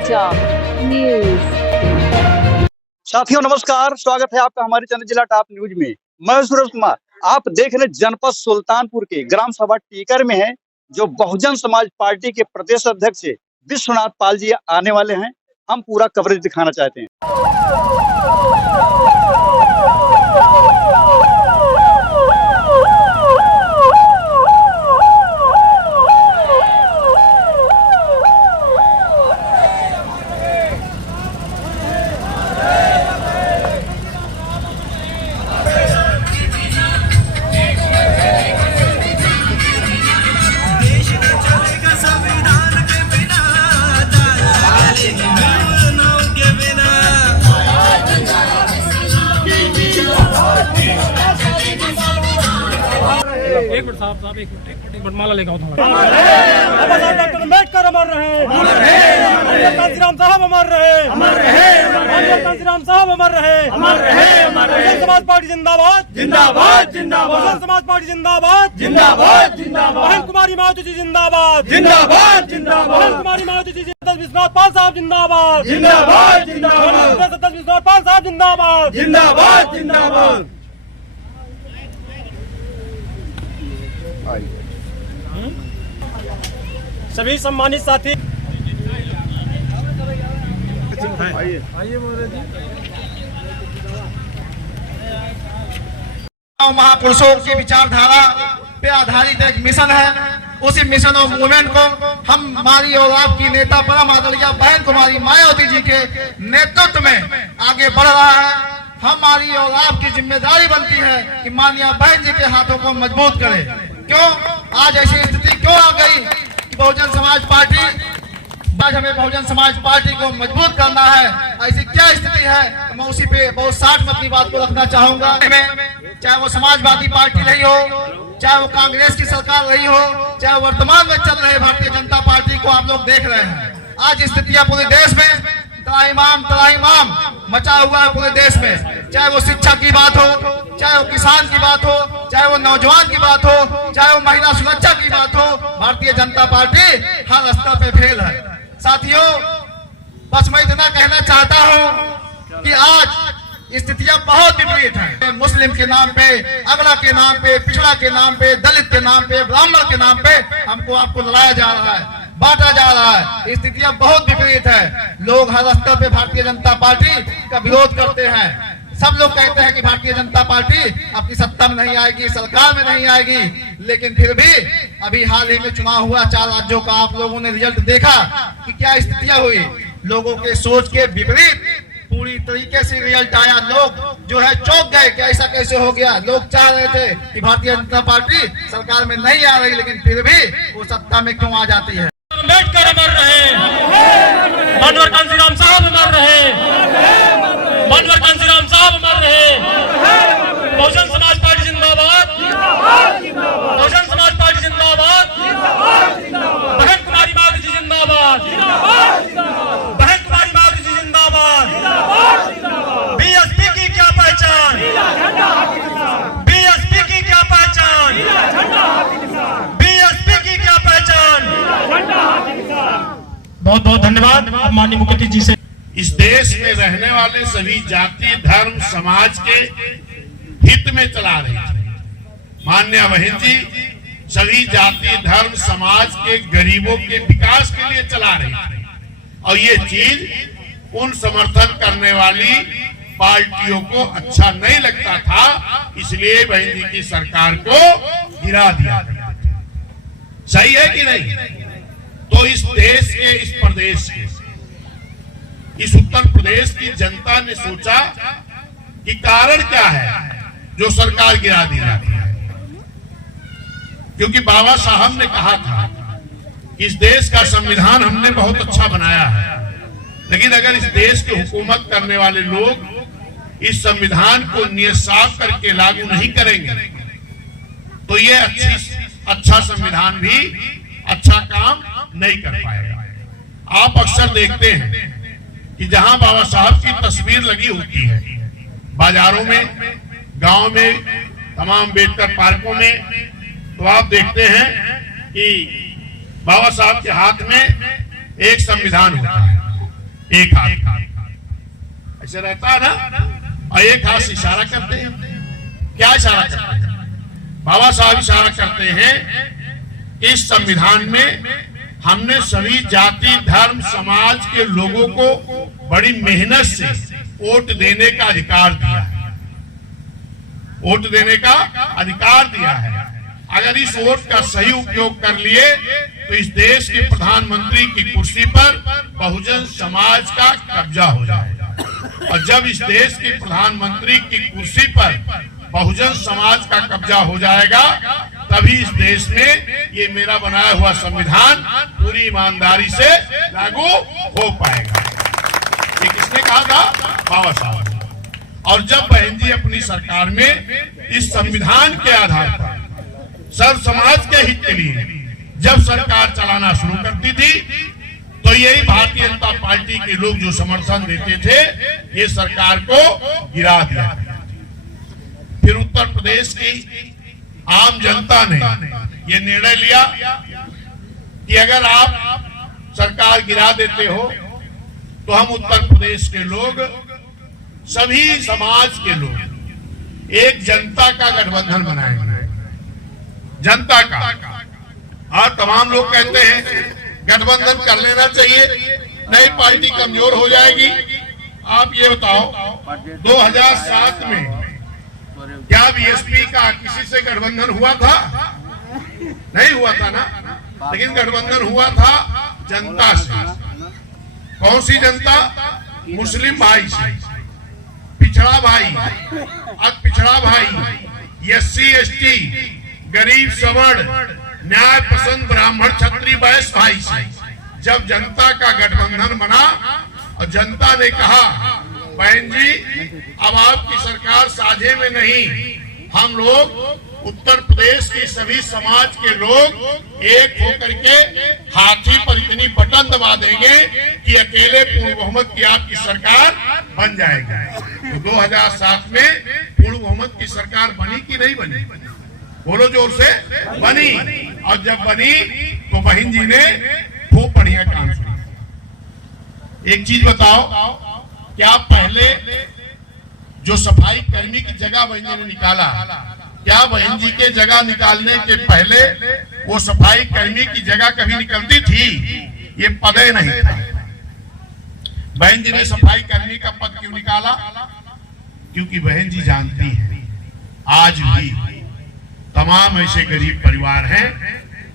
Top news. साथियों नमस्कार, स्वागत है आपका हमारे चैनल जिला टॉप न्यूज में। मैं सूरज कुमार। आप देख रहे जनपद सुल्तानपुर के ग्राम सभा टीकर में है, जो बहुजन समाज पार्टी के प्रदेश अध्यक्ष विश्वनाथ पाल जी आने वाले हैं। हम पूरा कवरेज दिखाना चाहते हैं। एक मिनट साहब एक मिनट माला लेकर आओ थोड़ा। डॉक्टर अम्बेडकर अमर रहे, कांसीराम साहब अमर रहे, कांसीराम साहब अमर रहे। बहुजन समाज पार्टी जिंदाबाद जिंदाबाद जिंदाबाद, बहुजन समाज पार्टी जिंदाबाद जिंदाबाद जिंदाबाद, बहन कुमारी माधव जी जिंदाबाद जिंदाबाद जिंदाबाद, बहन कुमारी माधव जी विश्वनाथ पाल साहब जिंदाबाद जिंदाबाद जिंदाबाद, विश्वनाथ पाल साहब जिंदाबाद जिंदाबाद जिंदाबाद। सभी सम्मानित साथी महापुरुषों की विचारधारा पे आधारित एक मिशन है। उसी मिशन और मूवमेंट को हमारी और आपकी नेता परम आदरणीय बहन कुमारी मायावती जी के नेतृत्व में आगे बढ़ रहा है। हमारी और आपकी जिम्मेदारी बनती है कि माननीय बहन जी के हाथों को मजबूत करें। क्यों आज ऐसी स्थिति क्यों आ गई कि बहुजन समाज पार्टी, आज हमें बहुजन समाज पार्टी को मजबूत करना है। ऐसी क्या स्थिति है, मैं उसी पे बहुत साठ में अपनी बात को रखना चाहूंगा। चाहे वो समाजवादी पार्टी रही हो, चाहे वो कांग्रेस की सरकार रही हो, चाहे वर्तमान में चल रहे भारतीय जनता पार्टी को आप लोग देख रहे हैं। आज स्थितियां पूरे देश में तराइमाम मचा हुआ है पूरे देश में। चाहे वो शिक्षा की बात हो, चाहे वो किसान की बात हो, चाहे वो नौजवान की बात हो, चाहे वो महिला सुरक्षा की बात हो, भारतीय जनता पार्टी हर स्तर पे फेल है। साथियों, बस मैं इतना कहना चाहता हूं कि आज स्थितियां बहुत विपरीत हैं। मुस्लिम के नाम पे, अगड़ा के नाम पे, पिछड़ा के नाम पे, दलित के नाम पे, ब्राह्मण के नाम पे हमको आपको लड़ाया जा रहा है, बांटा जा रहा है। स्थितियां बहुत विपरीत है। लोग हर स्तर पे भारतीय जनता पार्टी का विरोध करते हैं। सब लोग कहते हैं कि भारतीय जनता पार्टी अपनी सत्ता में नहीं आएगी, सरकार में नहीं आएगी, लेकिन फिर भी अभी हाल ही में चुनाव हुआ 4 राज्यों का, आप लोगों ने रिजल्ट देखा कि क्या स्थितियां हुई। लोगों के सोच के विपरीत पूरी तरीके से रिजल्ट आया। लोग जो है चौंक गए कि ऐसा कैसे हो गया। लोग चाह रहे थे कि भारतीय जनता पार्टी सरकार में नहीं आ रही, लेकिन फिर भी वो सत्ता में क्यों आ जाती है। अम्बेडकर अमर रहे, मनोहर कांसीराम साहब अमर रहे, मनोहर कांसीराम साहब अमर रहे। बहुजन समाज पार्टी जिंदाबाद, बहुजन समाज पार्टी जिंदाबाद, बहन कुमारी माधव जी जिंदाबाद, बहन कुमारी माधव जी जिंदाबाद। बीएसपी की क्या पहचान, बीएसपी की क्या पहचान, बीएसपी की क्या पहचान। बहुत बहुत धन्यवाद माननीय मुख्यमंत्री जी से। इस देश में रहने वाले सभी जाति धर्म समाज के हित में चला रही है। माननीय बहन जी सभी जाति धर्म समाज के गरीबों के विकास के लिए चला रही है, और ये चीज उन समर्थन करने वाली पार्टियों को अच्छा नहीं लगता था, इसलिए बहन जी की सरकार को गिरा दिया। सही है कि नहीं? तो इस देश के, इस प्रदेश के, इस उत्तर प्रदेश की जनता ने सोचा कि कारण क्या है जो सरकार गिरा दी जाती है। क्योंकि बाबा साहब ने कहा था कि इस देश का संविधान हमने बहुत अच्छा बनाया है, लेकिन अगर इस देश के हुकूमत करने वाले लोग इस संविधान को नियत करके लागू नहीं करेंगे तो ये अच्छा संविधान भी अच्छा काम नहीं कर पाएगा। आप अक्सर देखते हैं कि जहां बाबा साहब की तस्वीर लगी होती है, बाजारों में, गांव में, तमाम अम्बेडकर पार्कों में, तो आप देखते हैं कि बाबा साहब के हाथ में एक संविधान होता है। एक हाथ ऐसे रहता है ना, और एक हाथ से इशारा करते हैं। क्या इशारा करते हैं? बाबा साहब इशारा करते हैं इस संविधान में हमने सभी जाति धर्म समाज के लोगों को बड़ी मेहनत से वोट देने का अधिकार दिया है, वोट देने का अधिकार दिया है। अगर इस वोट का सही उपयोग कर लिए तो इस देश के प्रधानमंत्री की कुर्सी पर बहुजन समाज का कब्जा हो जाएगा, और जब इस देश के प्रधानमंत्री की कुर्सी पर बहुजन समाज का कब्जा हो जाएगा तभी इस देश में ये मेरा बनाया हुआ संविधान पूरी ईमानदारी से लागू हो पाएगा। ये किसने कहा था? बाबा साहब। और जब बहन जी अपनी सरकार में इस संविधान के आधार पर सर्व समाज के हित के लिए जब सरकार चलाना शुरू करती थी तो यही भारतीय जनता पार्टी के लोग जो समर्थन देते थे ये सरकार को गिरा दिया। फिर उत्तर प्रदेश की आम जनता ने ये निर्णय लिया कि अगर आप सरकार गिरा देते हो तो हम उत्तर प्रदेश के लोग, सभी समाज के लोग एक जनता का गठबंधन बनाएंगे, जनता का। और तमाम लोग कहते हैं गठबंधन कर लेना चाहिए, नई पार्टी कमजोर हो जाएगी। आप ये बताओ 2007 में क्या बीएसपी का किसी से गठबंधन हुआ था? नहीं हुआ था ना, लेकिन गठबंधन हुआ था जनता से। कौन सी जनता? मुस्लिम भाई से, पिछड़ा भाई, अब पिछड़ा भाई, एससी एसटी, गरीब सवर्ण, न्याय पसंद ब्राह्मण क्षत्रिय वैश्य भाई से जब जनता का गठबंधन बना और जनता ने कहा बहन जी अब आपकी सरकार साझे में नहीं, हम लोग उत्तर प्रदेश के सभी समाज के लोग एक होकर के हाथी पर इतनी बटन दबा देंगे कि अकेले पूर्ण बहुमत की आपकी सरकार बन जाएगी। तो 2007 में पूर्ण बहुमत की सरकार बनी कि नहीं बनी? बोलो जोर से। बनी। और जब बनी तो बहन जी ने खूब बढ़िया काम किया। एक चीज बताओ, क्या पहले जो सफाई कर्मी की जगह बहन जी ने निकाला, क्या बहन जी के जगह निकालने के पहले वो सफाई कर्मी की जगह कभी निकलती थी? ये पद नहीं था। बहन जी ने सफाई कर्मी का पद क्यों निकाला? क्योंकि बहन जी जानती है आज भी तमाम ऐसे गरीब परिवार हैं,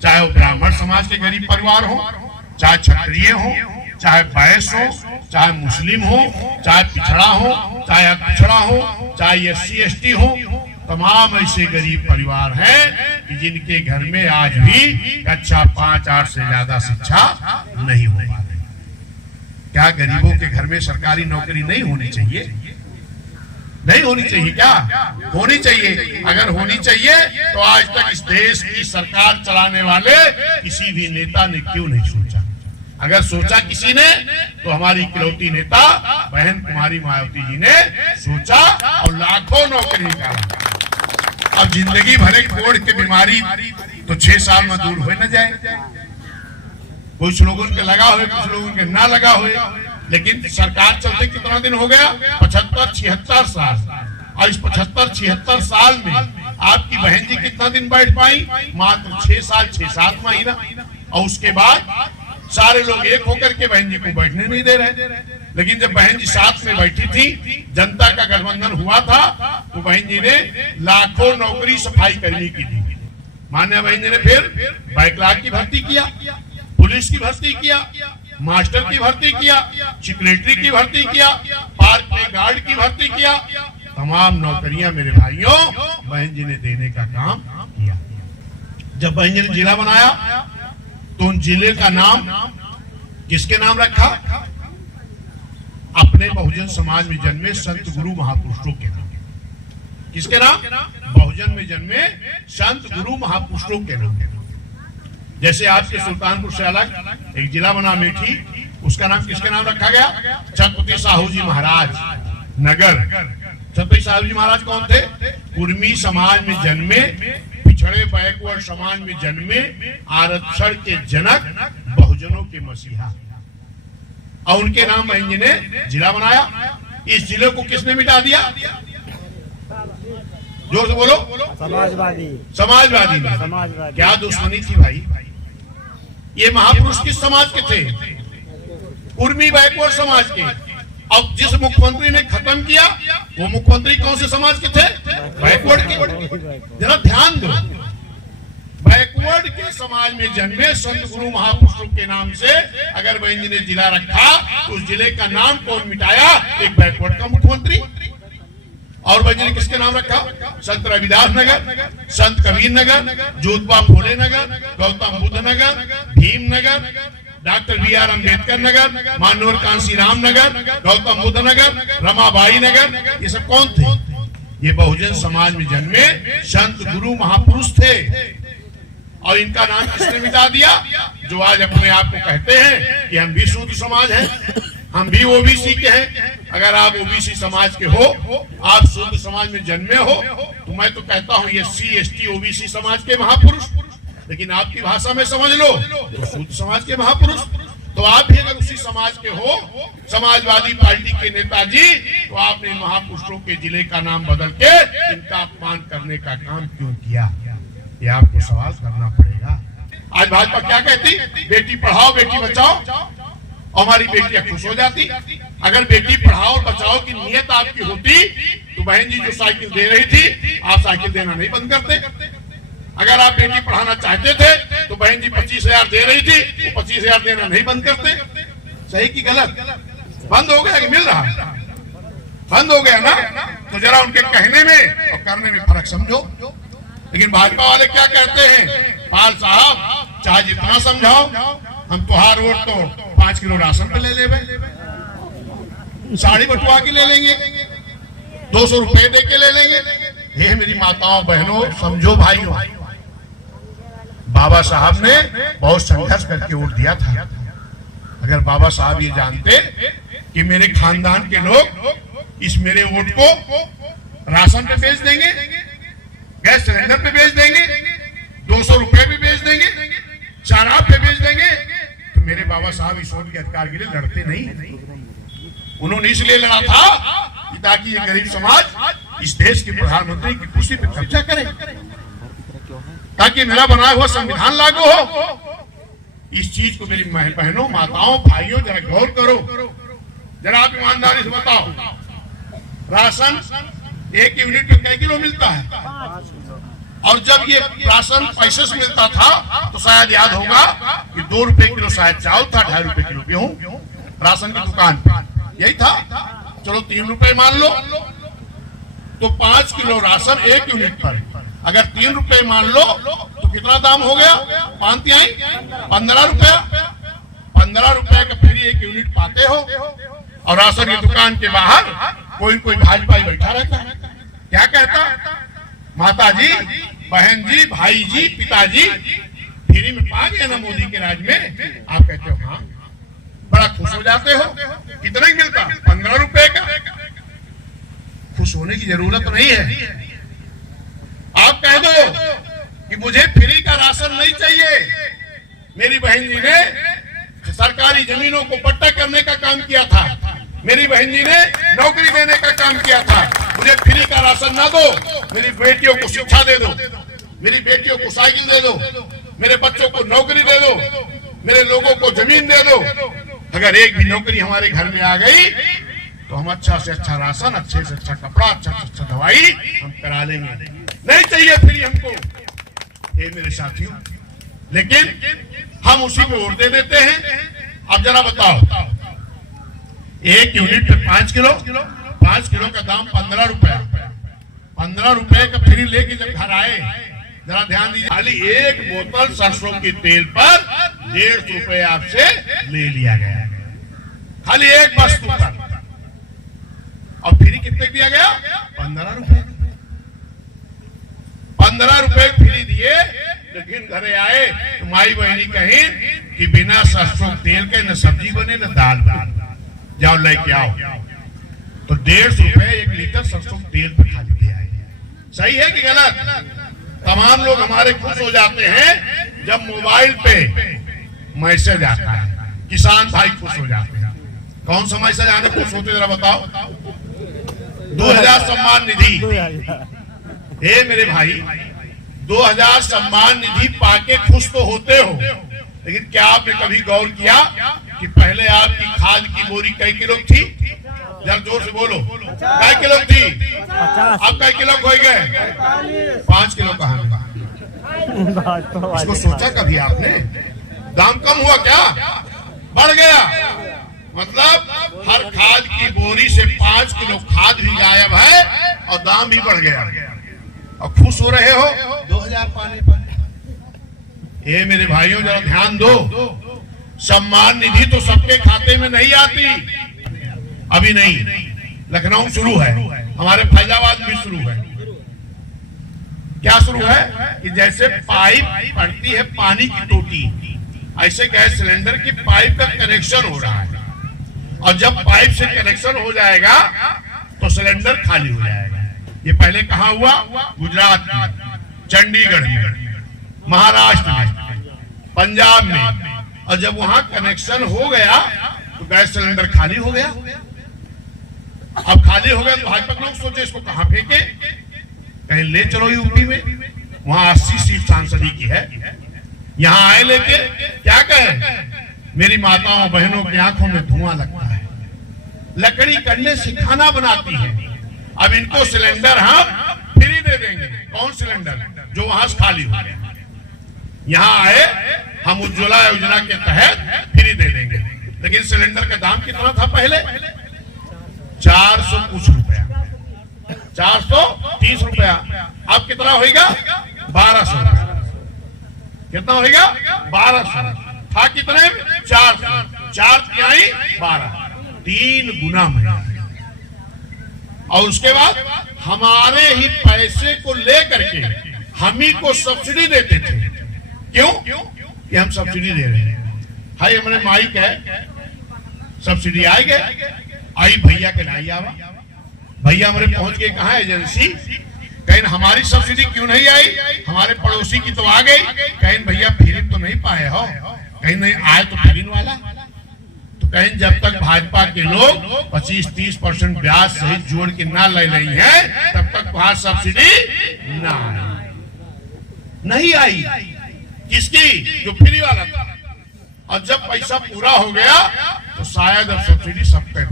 चाहे वो ब्राह्मण समाज के गरीब परिवार हो, चाहे क्षत्रिय हो, चाहे वैश्य हो, चाहे मुस्लिम हो, चाहे पिछड़ा हो, चाहे पिछड़ा हो, चाहे एससी एसटी हो, तमाम ऐसे गरीब परिवार हैं कि जिनके घर में आज भी कक्षा 5-8 से ज्यादा शिक्षा नहीं हो पा रही। क्या गरीबों के घर में सरकारी नौकरी नहीं होनी चाहिए? नहीं होनी चाहिए? क्या होनी चाहिए? अगर होनी चाहिए तो आज तक इस देश की सरकार चलाने वाले किसी भी नेता ने क्यों नहीं सोचा? अगर सोचा किसी ने तो हमारी इकलौती नेता बहन कुमारी मायावती जी ने सोचा और लाखों नौकरी निकाला। अब जिंदगी भर एक कोढ़ की बीमारी तो 6 साल में दूर हो न जाए। कुछ लोगों के लगा हुए, कुछ लोगों के ना लगा हुए, लेकिन सरकार चलते कितना दिन हो गया? 75-76 साल। और इस 75-76 साल में आपकी बहन जी कितना दिन बैठ पाई? मात्र 6 साल 6-7 महीना। और उसके बाद सारे लोग एक होकर के बहन जी को बैठने नहीं दे रहे। लेकिन जब बहन जी साथ में बैठी थी, जनता का गठबंधन हुआ था, तो बहन जी ने लाखों नौकरी सफाई कर्मी की दी। माननीय बहन जी ने फिर बैकलॉग की भर्ती किया, पुलिस की भर्ती किया, मास्टर की भर्ती किया, सेक्रेटरी की भर्ती किया, पार्क में गार्ड की भर्ती किया। तमाम नौकरियां मेरे भाइयों बहन जी ने देने का काम किया। जब बहन जी ने जिला बनाया तो उन जिले का नाम किसके नाम रखा? अपने बहुजन समाज में जन्मे संत गुरु महापुरुषों के नाम। किसके नाम? बहुजन में जन्मे संत गुरु महापुरुषों के नाम। जैसे आपके सुल्तानपुर से अलग एक जिला बना मेठी, उसका नाम किसके नाम रखा गया? छत्रपति साहू जी महाराज नगर। छत्रपति साहू जी महाराज कौन थे? कुर्मी समाज में जन्मे, पिछड़े बैकवर्ड समाज में जन्मे, आरक्षण के जनक, बहुजनों के मसीहा। और उनके नाम बहन जी ने जिला बनाया। इस जिले को किसने मिटा दिया? जोर से बोलो। समाजवादी ने। क्या दुश्मनी थी भाई? ये महापुरुष किस समाज के थे? उर्मी बैकवर्ड समाज के। अब जिस मुख्यमंत्री ने खत्म किया वो मुख्यमंत्री कौन से समाज के थे? बैकवर्ड के। जरा ध्यान दो, बैकवर्ड के समाज में जन्मे संत गुरु महापुरुषों के नाम से अगर बहन जी ने जिला रखा तो उस जिले का नाम कौन मिटाया? एक बैकवर्ड का मुख्यमंत्री। और बहन जी ने किसके नाम रखा? संत रविदास नगर, संत कबीर नगर, जोधबा फूले नगर, गौतम बुद्ध नगर, भीम नगर, डॉक्टर बी.आर. अम्बेडकर नगर, मानोर कांसीराम नगर, गौतम बुद्ध नगर, रमाबाई नगर। ये सब कौन थे? ये बहुजन समाज में जन्मे संत गुरु महापुरुष थे। और इनका नाम किसने मिटा दिया? जो आज अपने आप को कहते हैं कि हम भी शुद्ध समाज हैं, हम भी ओबीसी के हैं। अगर आप ओबीसी समाज के हो, आप शुद्ध समाज में जन्मे हो, तो मैं तो कहता हूँ ये SC ST OBC समाज के महापुरुष। लेकिन आपकी भाषा में समझ लो तो शुद्ध समाज के महापुरुष। तो आप भी अगर उसी समाज के हो, समाजवादी पार्टी के नेताजी, तो आपने महापुरुषों के जिले का नाम बदल के इनका अपमान करने का काम क्यों किया? ये आपको सवाल करना पड़ेगा। आज भाजपा क्या कहती? बेटी पढ़ाओ बेटी बचाओ। हमारी बेटियां खुश हो जाती। अगर बेटी पढ़ाओ और बचाओ की नियत आपकी होती तो बहन जी जो साइकिल दे रही थी, आप साइकिल देना नहीं बंद करते। अगर आप बेटी पढ़ाना चाहते थे तो बहन जी 25,000 दे रही थी, वो 25,000 देना नहीं बंद करते। सही की गलत? बंद हो गया कि मिल रहा? बंद हो गया ना? तो जरा उनके कहने में और करने में फर्क समझो। लेकिन भाजपा वाले क्या कहते हैं? पाल साहब चाहे जितना समझाओ, हम तुहार वोट तो 5 किलो राशन पे ले लेंगे, साड़ी बटुआ के ले लेंगे, 200 रुपए दे के ले लेंगे। हे मेरी माताओं बहनों, समझो भाइयों, बाबा साहब ने बहुत संघर्ष करके वोट दिया था। अगर बाबा साहब ये जानते कि मेरे खानदान के लोग इस मेरे वोट को राशन पे बेच देंगे, गैस सिलेंडर पे बेच देंगे, 200 रुपए भी बेच देंगे, शराब पे बेच देंगे, तो मेरे बाबा साहब इस वोट के अधिकार के लिए लड़ते नहीं। उन्होंने इसलिए लड़ा था कि ताकि ये गरीब समाज इस देश के प्रधानमंत्री की कुर्सी पे कब्जा करे, ताकि मेरा बनाया हुआ संविधान लागू हो। इस चीज को मेरी बहनों, माताओं, भाइयों जरा गौर करो। जरा आप ईमानदारी से बताओ, राशन 1 यूनिट पे कै किलो मिलता है? और जब ये राशन पैसे से मिलता था तो शायद याद होगा कि 2 रुपए किलो शायद चावल था, 2.5 रुपए किलो गेहूं राशन की दुकान पे, यही था। चलो 3 रुपए मान लो, तो 5 किलो राशन 1 यूनिट पर। अगर 3 रुपए मान लो तो कितना दाम हो गया? 15 रुपया। 15 रुपए का फ्री 1 यूनिट पाते हो। और राशन की दुकान के बाहर कोई भाजपाई बैठा रहता है, क्या कहता? माता जी, बहन जी, भाई जी, पिताजी फ्री में पा गए ना मोदी के राज में? आप कहते हो हाँ, बड़ा खुश हो जाते हो। कितना ही मिलता? 15 रुपए का। खुश होने की जरूरत नहीं है। आप कह दो कि मुझे फ्री का राशन नहीं चाहिए। मेरी बहन जी ने सरकारी जमीनों को पट्टा करने का काम किया था, मेरी बहन जी ने नौकरी देने का काम किया था। मुझे फ्री का राशन ना दो, मेरी बेटियों को शिक्षा दे दो, मेरी बेटियों को साइकिल दे दो, मेरे बच्चों को नौकरी दे दो, मेरे लोगों को जमीन दे दो। अगर एक भी नौकरी हमारे घर में आ गई तो हम अच्छा से अच्छा राशन, अच्छे से अच्छा कपड़ा, अच्छा से अच्छा दवाई हम करा लेंगे। नहीं चाहिए फ्री हमको, ये मेरे साथियों। लेकिन हम उसी को वोट दे देते हैं। अब जरा बताओ, 1 यूनिट पे 5 किलो का दाम 15 रुपया। 15 रुपए का फ्री लेके जब घर आए, जरा ध्यान दीजिए, खाली 1 बोतल सरसों के तेल पर 150 रुपए आपसे ले लिया गया, खाली 1 वस्तु पर। और फ्री कितने दिया गया? 15 रुपए। 15 रुपए फ्री दिए, लेकिन घरे आए तो माई बहनी कहीं कि बिना सरसों तेल के न सब्जी बने न दाल बने, जाओ लेके आओ। तो 150 रुपए 1 लीटर सरसों तेल पर खाली दे आए। सही है कि गलत? तमाम लोग हमारे खुश हो जाते हैं जब मोबाइल पे मैसेज आता है, किसान भाई खुश हो जाते हैं। कौन समाज से जाने खुश होते जरा बताओ। 2000 सम्मान निधि, हे मेरे भाई 2000 सम्मान निधि पाके खुश तो होते हो, लेकिन क्या आपने कभी गौर किया कि पहले आपकी खाद की बोरी कई किलो थी? जरा जोर से बोलो, कई किलो थी? अब कई किलो हो गए? 5 किलो कहाँ? इसको सोचा कभी आपने? दाम कम हुआ क्या? बढ़ गया। मतलब हर खाद की बोरी से 5 किलो खाद भी गायब है और दाम भी बढ़ गया। और खुश हो रहे हो 2000 पाने पर? ये मेरे भाइयों जरा ध्यान दो, सम्मान निधि तो सबके खाते में नहीं आती, अभी नहीं। लखनऊ शुरू है, हमारे फैजाबाद भी शुरू है। क्या शुरू है कि जैसे पाइप पड़ती है पानी की टोटी, ऐसे गैस सिलेंडर की पाइप का कनेक्शन हो रहा है, और जब पाइप से कनेक्शन हो जाएगा तो सिलेंडर खाली हो जाएगा। ये पहले कहाँ हुआ? गुजरात में, चंडीगढ़ में, महाराष्ट्र में, पंजाब में। और जब वहां कनेक्शन हो गया तो गैस सिलेंडर खाली हो गया। अब खाली हो गया तो भाजपा लोग सोचे इसको कहां फेंके, कहीं ले चलो यूपी में, वहां 80 सीट सांसदी की है, यहां आए लेके क्या कहे? मेरी माताओं बहनों की आंखों में धुआं लगता है, लकड़ी करने से खाना बनाती है। अब इनको सिलेंडर हम फ्री दे देंगे। कौन सिलेंडर? जो वहां से खाली हो गया। यहां आए हम उज्ज्वला योजना के तहत फ्री दे देंगे, लेकिन सिलेंडर का दाम कितना था पहले? 400 कुछ रुपया, 430 रुपया। अब कितना होगा? 1200। कितना होगा? 1200 था कितने? 400। 4 तिहाई 12, 3 गुना महंगा। और उसके बाद हमारे ही पैसे को लेकर के हम ही को सब्सिडी देते थे। क्यों? कि हम सब्सिडी दे रहे हैं। हाय हमारे माइक है, सब्सिडी आई गए, आई भैया के नहीं आवा। भैया हमारे पहुंच गए कहाँ? एजेंसी। कहीं हमारी सब्सिडी क्यों नहीं आई? हमारे पड़ोसी की तो आ गई। कहीं भैया फ्री तो नहीं पाए हो? कहीं नहीं आए तो फ्री वाला। तो कहीं जब तक भाजपा के लोग 25-30% ब्याज सहित जोड़ के ना ले रही है, तब तक वहां सब्सिडी ना नहीं आई। किसकी? जो फ्री वाला था। और जब पैसा पूरा हो गया तो शायद अब सब्सिडी सब पे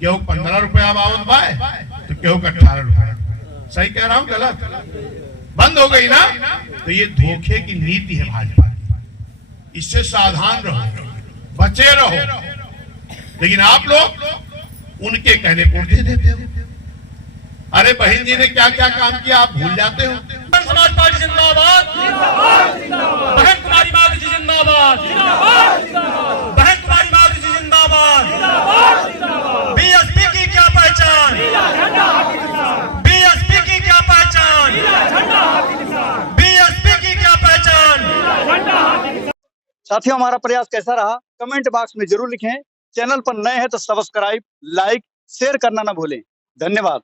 केहू 15 रुपया आवत बाय तो केहू का 18 रुपया। सही कह रहा हूं गलत? बंद हो गई ना? तो ये धोखे की नीति है भाजपा की। इससे सावधान रहो, बचे रहो। लेकिन आप लोग उनके कहने को दे देते हो। अरे बहन जी ने क्या क्या काम किया आप भूल जाते हो। समाज पार्टी जिंदाबाद, बहन कुमारी माधुरी जी जिंदाबाद, बहन कुमारी माधुरी जी जिंदाबाद। बीएसपी की क्या पहचान? बीएसपी की क्या पहचान? बीएसपी की क्या पहचान? साथियों हमारा प्रयास कैसा रहा कमेंट बॉक्स में जरूर लिखें। चैनल पर नए हैं तो सब्सक्राइब, लाइक, शेयर करना ना भूलें। धन्यवाद।